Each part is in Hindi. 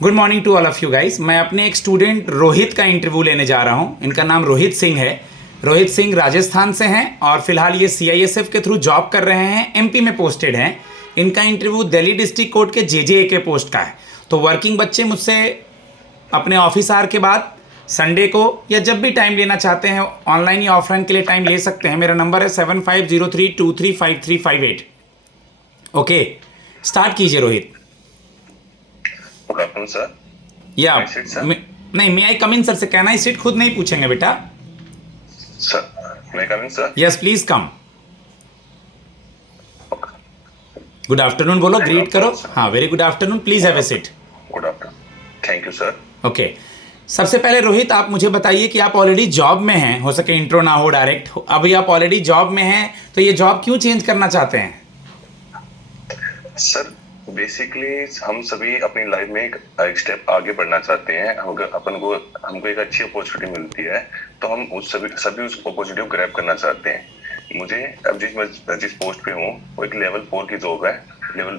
Good morning to all of you guys. मैं अपने एक स्टूडेंट रोहित का इंटरव्यू लेने जा रहा हूं। इनका नाम रोहित सिंह है। रोहित सिंह राजस्थान से हैं और फिलहाल ये सीआईएसएफ के थ्रू जॉब कर रहे हैं, एमपी में पोस्टेड हैं। इनका इंटरव्यू दिल्ली डिस्ट्रिक्ट कोर्ट के जेजेए के पोस्ट का है। तो वर्किंग बच्चे मुझसे अपने ऑफिस आवर के बाद संडे को या जब भी टाइम लेना चाहते हैं, ऑनलाइन या ऑफलाइन के लिए टाइम ले सकते हैं। मेरा नंबर है 7503235358। ओके, स्टार्ट कीजिए रोहित। Good afternoon sir. या May I sit, sir? नहीं, मे आई कम इन सर से कहना ही, सीट खुद नहीं पूछेंगे बेटा। Sir may come in sir. Yes please come. Good afternoon बोलो, ग्रीट करो। हाँ, very good afternoon, please have a seat. Good afternoon, thank you sir. Okay, सबसे पहले रोहित आप मुझे बताइए कि आप ऑलरेडी जॉब में हैं, हो सके इंट्रो ना हो डायरेक्ट, अभी आप ऑलरेडी जॉब में हैं, तो ये जॉब क्यों चेंज करना चाहते हैं? सर बेसिकली हम सभी अपनी लाइफ में एक स्टेप आगे बढ़ना चाहते हैं। हमको एक अच्छी अपॉर्चुनिटी मिलती है तो हम उस सभी उस अपॉर्चुनिटी को ग्रैब करना चाहते हैं। मुझे अब जिस पोस्ट पे हूँ वो एक लेवल 4 की जॉब है, लेवल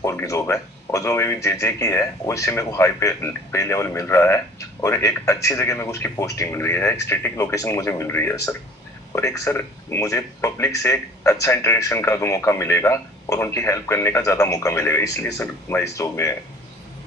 4 की जॉब है, और जो मेरी जेजे की है वो इससे मेरे को हाई पे लेवल मिल रहा है और एक अच्छी जगह में उसकी पोस्टिंग मिल रही है, एक स्टैटिक लोकेशन मुझे मिल रही है सर। और एक सर मुझे पब्लिक से एक अच्छा इंटरेक्शन का जो मौका मिलेगा और उनकी हेल्प करने का ज्यादा मौका मिलेगा, इसलिए सर मैं इस जॉब में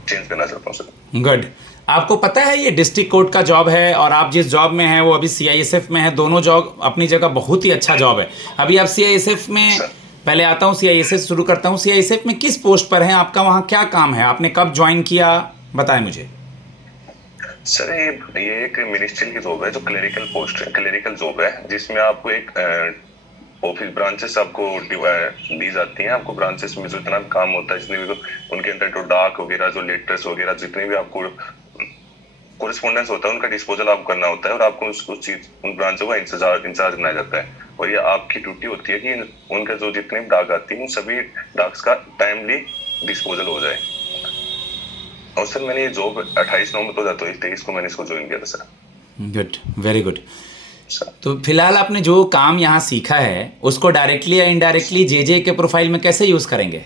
चेंज करना चाहता हूँ सर। गुड। आपको पता है ये डिस्ट्रिक्ट कोर्ट का जॉब है और आप जिस जॉब में हैं वो अभी सीआईएसएफ में है। दोनों जॉब अपनी जगह बहुत ही अच्छा जॉब है। अभी आप सीआईएसएफ में, पहले आता हूँ सीआईएसएफ शुरू करता हूँ। सीआईएसएफ में किस पोस्ट पर हैं? आपका वहाँ क्या काम है? आपने कब ज्वाइन किया, बताएं मुझे। सर ये एक मिनिस्ट्रियल की जॉब है, जो क्लेरिकल जॉब है, जिसमें आपको एक ऑफिस ब्रांचेस आपको दी जाती हैं। आपको ब्रांचेस में जो इतना काम होता है, जितने भी उनके अंदर जो डाक वगैरह, जो लेटर्स वगैरह, जितने भी आपको कोरिस्पोंडेंस होता है, उनका डिस्पोजल आपको करना होता है और आपको उन ब्रांचों का इंचार्ज बनाया जाता है। और ये आपकी ड्यूटी होती है कि उनका जो जितने भी डाक आती है उन सभी डाक्स का टाइमली डिस्पोजल हो जाए। और सर मैंने ये जॉब 28 नवंबर 2023 को मैंने इसको ज्वाइन किया था सर। Good, very good. तो फिलहाल आपने जो काम यहाँ सीखा है उसको डायरेक्टली या इनडायरेक्टली जेजे के प्रोफाइल में कैसे यूज करेंगे?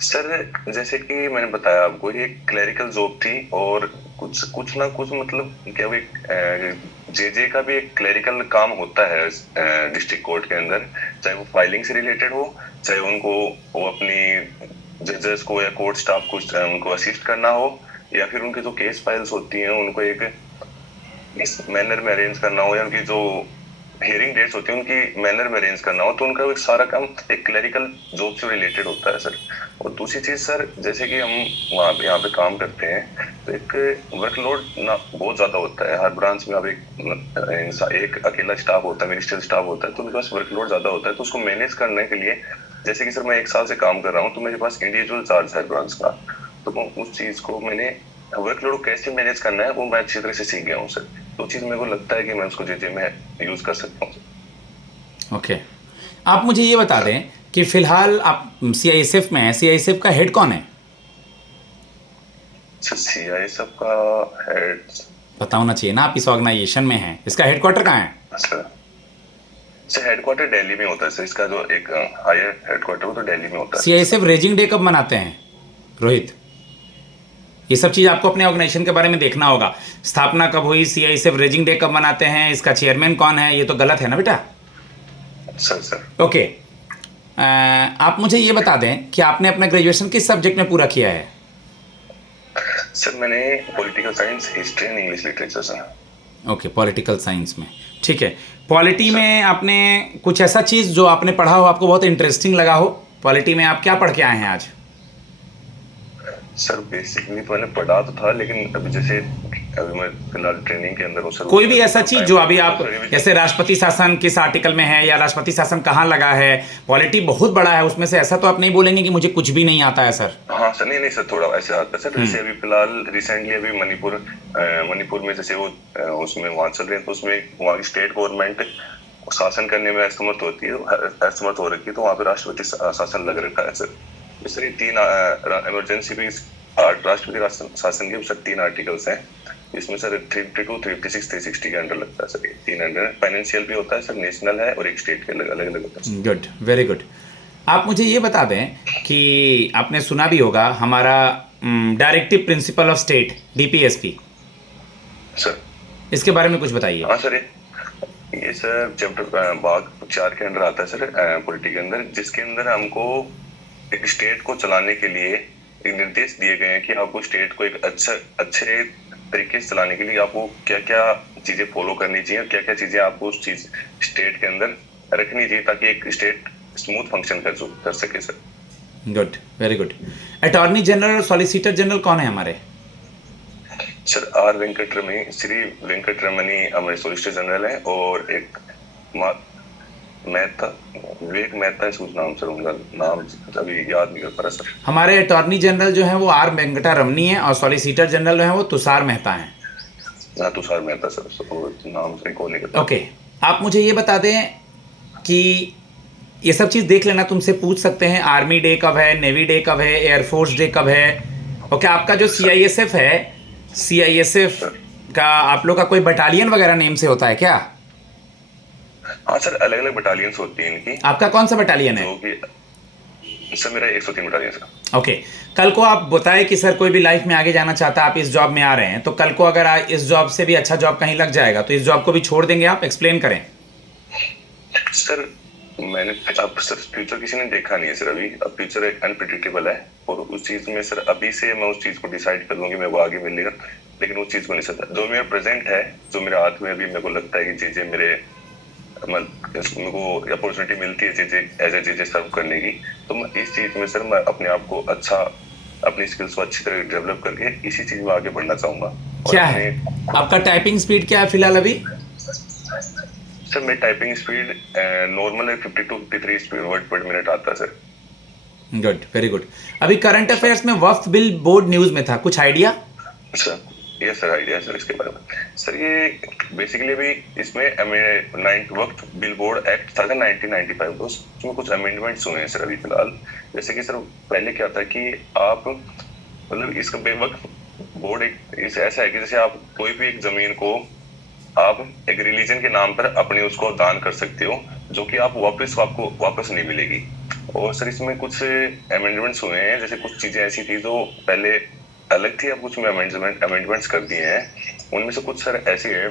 सर जैसे कि मैंने बताया आपको, ये क्लरिकल जॉब थी और कुछ ना कुछ मतलब क्या वो जेजे का भी एक क्लरिकल काम होता है डिस्ट्रिक्ट कोर्ट के अंदर, चाहे वो फाइलिंग से रिलेटेड हो, चाहे उनको वो अपनी जजेस को या कोर्ट स्टाफ को उनको असिस्ट करना हो, या फिर उनके जो केस फाइल्स होती हैं उनको एक इस मैनर में अरेंज करना हो, या उनकी जो हियरिंग डेट्स होती है उनकी मैनर में अरेंज करना हो, तो उनका एक सारा काम एक क्लरिकल जॉब से रिलेटेड होता है सर। और दूसरी चीज सर, जैसे कि हम यहाँ पे काम करते हैं तो एक वर्कलोड ना बहुत ज्यादा होता है। हर ब्रांच में अब एक अकेला स्टाफ होता है, मिनिस्ट्रियल स्टाफ होता है, तो उनके पास वर्कलोड ज्यादा होता है। तो उसको मैनेज करने के लिए, जैसे कि सर मैं 1 साल से काम कर रहा हूँ, तो मेरे पास इंडिविजुअल चार्ज है ब्रांच का, तो उस चीज को मैंने वर्कलोड कैसे मैनेज करना है वो मैं अच्छी तरह से सीख गया हूँ सर। तो चीज मेरे को लगता है कि मैं उसको जेजे में यूज कर सकता हूँ। ओके, आप मुझे ये बता दें कि फिलहाल आप सीआईएसएफ में हैं, सीआईएसएफ का हेड कौन है? सर सीआईएसएफ का हेड पता होना चाहिए ना, आप इस ऑर्गेनाइजेशन में हैं। इसका हेडक्वार्टर कहाँ है? सर हेडक्वार्टर दिल्ली में होता है सर। इसका जो एक हायर हेडक्वार्टर वो तो दिल्ली में होता है। सीआईएसएफ रेजिंग डे कब मनाते हैं रोहित? ये सब चीज़ आपको अपने ऑर्गेनाइजेशन के बारे में देखना होगा। स्थापना कब हुई, सीआईएसएफ रेजिंग डे कब मनाते हैं, इसका चेयरमैन कौन है, ये तो गलत है ना बेटा। सर ओके, आप मुझे ये बता दें कि आपने अपना ग्रेजुएशन किस सब्जेक्ट में पूरा किया है? सर मैंने political science, history and English literature sir. Okay, political science में, ठीक है। पॉलिटी में आपने कुछ ऐसा चीज़ जो आपने पढ़ा हो, आपको बहुत इंटरेस्टिंग लगा हो? पॉलिटी में आप क्या पढ़ के आए हैं आज? सर बेसिकली तो मैंने पढ़ा तो था, लेकिन अभी मैं फिलहाल ट्रेनिंग के अंदर हूँ सर। कोई भी ऐसा चीज जो अभी आप, जैसे राष्ट्रपति शासन किस आर्टिकल में है या राष्ट्रपति शासन कहाँ लगा है, पॉलिटी बहुत बड़ा है उसमें से, ऐसा तो आप नहीं बोलेंगे कि मुझे कुछ भी नहीं आता है सर? हाँ सर, नहीं सर, थोड़ा ऐसे आता है सर। जैसे अभी फिलहाल रिसेंटली अभी मणिपुर में जैसे वो उसमें वहाँ चल रहे हैं, तो उसमें वहाँ की स्टेट गवर्नमेंट शासन करने में असमर्थ हो रखी है, तो वहाँ पे राष्ट्रपति शासन लग रखा है सर। इस तरह 3 इमरजेंसी भी राष्ट्रपति शासन के सर 3 आर्टिकल्स हैं। इसमें सर 352, 356, 360 के अंडर लगता है सर। 3 अंडर फाइनेंशियल भी होता है सर, नेशनल है और एक स्टेट के अलग अलग होता है। Good, very good. आप मुझे ये बता दें कि आपने सुना भी होगा हमारा directive principle of state, DPSP, sir. इसके बारे में कुछ बताइए। हाँ सर, ये सर चैप्टर भाग 4 के अंदर आता है सर, पॉलिटी के अंदर, जिसके अंदर हमको एक स्टेट को चलाने के लिए एक निर्देश दिए गए हैं कि आपको स्टेट को एक अच्छे तरीके से चलाने के लिए आपको क्या क्या चीजें फॉलो करनी चाहिए और क्या क्या चीजें आपको उस चीज स्टेट के अंदर रखनी चाहिए ताकि एक स्टेट स्मूथ फंक्शन कर सके sir. Good, very good. Attorney general और सॉलिसिटर जनरल कौन है हमारे? सर आर वेंकटरमणी, श्री वेंकटरमणी हमारे सॉलिसिटर जनरल हैं, और एक मेहता, विवेक मेहता है नाम सर, उनका नाम अभी याद नहीं कर पा रहा सर। हमारे अटॉर्नी जनरल जो है वो आर वेंकटा रमनी है और सॉलिसिटर जनरल जो है वो तुषार मेहता हैं। हाँ, तुषार मेहता सर, नाम से कौन नहीं करता। ओके, आप मुझे ये बता दें कि ये सब चीज़ देख लेना, तुमसे पूछ सकते हैं आर्मी डे कब है, नेवी डे कब है, एयरफोर्स डे कब है। ओके, आपका जो सीआईएसएफ है, सीआईएसएफ का आप लोग का कोई बटालियन वगैरह नेम से होता है क्या? हाँ सर, अलग अलग बटालियंस होती हैं इनकी। आपका कौन सा बटालियन है? जो कि सर मेरा 103 बटालियन सर। ओके, कल को आप बताएं कि सर कोई भी लाइफ में आगे जाना चाहता है, आप इस जॉब में आ रहे हैं, तो कल को अगर इस जॉब से भी अच्छा जॉब कहीं लग जाएगा तो इस जॉब को भी छोड़ देंगे आप? एक्सप्लेन करें सर। मैंने अब सर फ्यूचर किसी ने देखा नहीं है सर अभी, अब फ्यूचर एक अनप्रिडिक्टेबल है, और उस चीज में सर अभी से मैं उस चीज को डिसाइड कर लूंगी मेरे को आगे मिलेगा, लेकिन उस चीज को नहीं सकता। जो मेरा प्रेजेंट है, जो मेरे हाथ में अभी मेरे को लगता है कि चीजें मेरे को अपॉर्चुनिटी मिलती है चीजें एज ए चीजें सर्व करने की, तो मैं इस चीज में सर मैं अपने आप को अच्छा, अपनी स्किल्स को अच्छी तरह डेवलप करके इसी चीज में आगे बढ़ना चाहूंगा। क्या है आपका टाइपिंग स्पीड, क्या है फिलहाल अभी? सर मेरी टाइपिंग स्पीड नॉर्मल है, 50 to 53 वर्ड पर मिनट आता है सर। Good, very good. अभी करंट अफेयर्स में वक्फ बिल बोर्ड न्यूज में था, कुछ idea? Sir yes sir, idea sir इसके बारे में। सर ये बेसिकली अभी इसमें वक्फ बिल बोर्ड एक्ट था 1995 का, उसमें कुछ अमेंडमेंट्स हुए हैं सर अभी फिलहाल। जैसे कि सर पहले क्या था कि आप मतलब इसका वक्फ बोर्ड एक ऐसा है कि जैसे आप कोई भी एक जमीन को आप एक रिलीजन के नाम पर अपने उसको दान कर सकते हो, जो कि आप आपको वापस नहीं मिलेगी। और सर इसमें कुछ अमेंडमेंट्स हुए हैं, जैसे कुछ चीजें ऐसी थी जो पहले अलग थी, अब कुछ में अमेंडमेंट्स कर दिए हैं, उनमें से कुछ सर ऐसे हैं।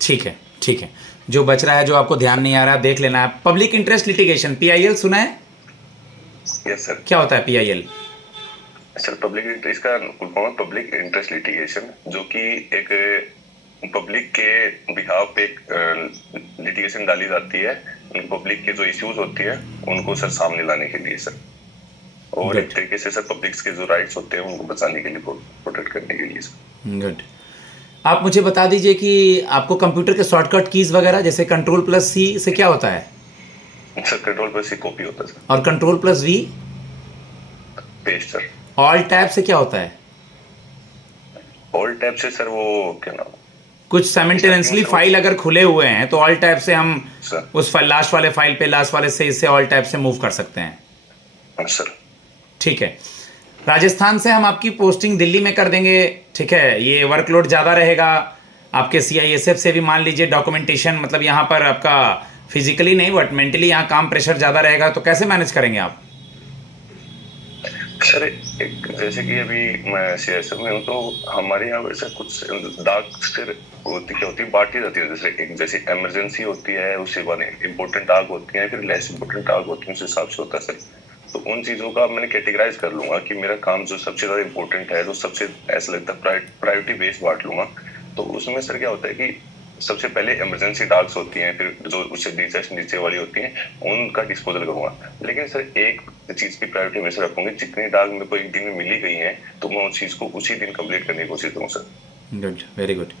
ठीक है, ठीक है, जो बच रहा है, जो आपको ध्यान नहीं आ रहा देख लेना है। पब्लिक इंटरेस्ट लिटिगेशन, पीआईएल सुना है? Yes sir. क्या होता है पीआईएल? सर पब्लिक इंटरेस्ट का फुल फॉर्म है पब्लिक इंटरेस्ट लिटिगेशन, जो कि एक पब्लिक के बिहाफ पे एक लिटिगेशन डाली जाती है, पब्लिक के जो इश्यूज होती है उनको सर सामने लाने के लिए सर, और एक तरीके से सर पब्लिक्स के जो राइट्स होते हैं उनको बचाने के लिए, प्रोटेक्ट करने के लिए सर। गुड। आप मुझे बता दीजिए कि आपको कंप्यूटर के शॉर्टकट कीज वगैरह, जैसे Ctrl+C से क्या होता है? सर Ctrl+C कॉपी होता है सर। और Ctrl+V? Paste sir. Alt tab से क्या होता है? ऑल्ट टैब से सर वो क्या नाम, कुछ साइमल्टेनियसली फाइल अगर खुले हुए हैं तो ऑल्ट टैब से हम उस फाइल लास्ट वाले फाइल पे लास्ट वाले से इससे ऑल्ट टैब से मूव कर सकते हैं सर। ठीक है। राजस्थान से हम आपकी पोस्टिंग दिल्ली में कर देंगे, ठीक है। ये वर्कलोड ज़्यादा रहेगा आपके सीआईएसएफ से भी, मान लीजिए डॉक्यूमेंटेशन, मतलब यहाँ पर आपका फिजिकली नहीं बट मेंटली यहाँ काम प्रेशर ज़्यादा रहेगा, तो कैसे मैनेज करेंगे आप? सर एक जैसे कि अभी मैं सीआईएसएफ में हूँ, तो हमारे यहाँ वैसे कुछ डाक फिर क्या होती है, बांटी जाती है। जैसे एक जैसे इमरजेंसी होती है, उसके बाद इम्पोर्टेंट डाक होती है, फिर लेस इम्पोर्टेंट डाक होती है, उस हिसाब से होता है सर। तो उन चीज़ों का मैंने कैटेगराइज कर लूंगा कि मेरा काम जो सबसे ज़्यादा इम्पोर्टेंट है, जो सबसे ऐसा लगता है प्रायोरिटी बेस बांट लूंगा। तो उसमें सर क्या होता है कि सबसे पहले इमरजेंसी डाक्स होती हैं, फिर जो उससे नीचे वाली होती हैं उनका डिस्पोजल करूंगा। लेकिन सर एक चीज़ की प्रायोरिटी में से रखूंगी, जितनी डाक मेरे को एक दिन में मिली गई हैं तो मैं उस चीज़ को उसी दिन कंप्लीट करने की कोशिश करूँ sir. Good, very good.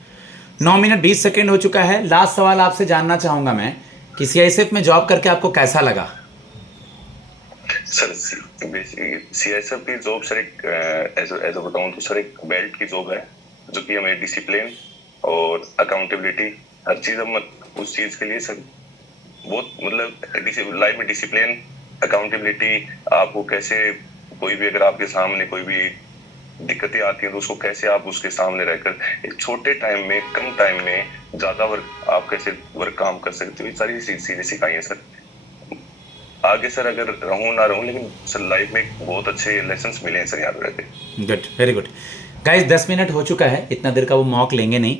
9 minute 20 second हो चुका है। लास्ट सवाल आपसे जानना चाहूँगा मैं कि सीआईएसएफ में जॉब करके आपको कैसा लगा? सर सीआईएसएफ की जॉब सर एक ऐसा बताऊं तो सर एक बेल्ट की जॉब है, जो कि हमें डिसिप्लिन और अकाउंटेबिलिटी हर चीज, हम उस चीज के लिए सर बहुत मतलब लाइफ में डिसिप्लिन अकाउंटेबिलिटी, आपको कैसे कोई भी अगर आपके सामने कोई भी दिक्कतें आती हैं तो उसको कैसे आप उसके सामने रहकर एक छोटे टाइम में कम टाइम में ज्यादा वर्क आप कैसे काम कर सकते हो, ये सारी चीजें सिखाई हैं सर। आगे सर अगर रहूं ना रहूं, लेकिन सर लाइफ में बहुत अच्छे लेसन्स मिले हैं सर यहाँ पे रह के। Good, very good. Guys 10 minute हो चुका है, इतना देर का वो मॉक लेंगे नहीं।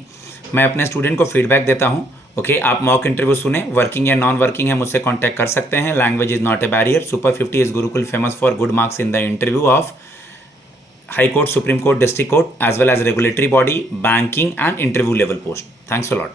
मैं अपने स्टूडेंट को फीडबैक देता हूँ। ओके, आप मॉक इंटरव्यू सुने, वर्किंग या नॉन वर्किंग है मुझसे कांटेक्ट कर सकते हैं। Language is not a barrier. Super 50 is Gurukul famous for good marks in the interview of high court, supreme court, district court, as well as regulatory body, banking and interview level post. Thanks a lot.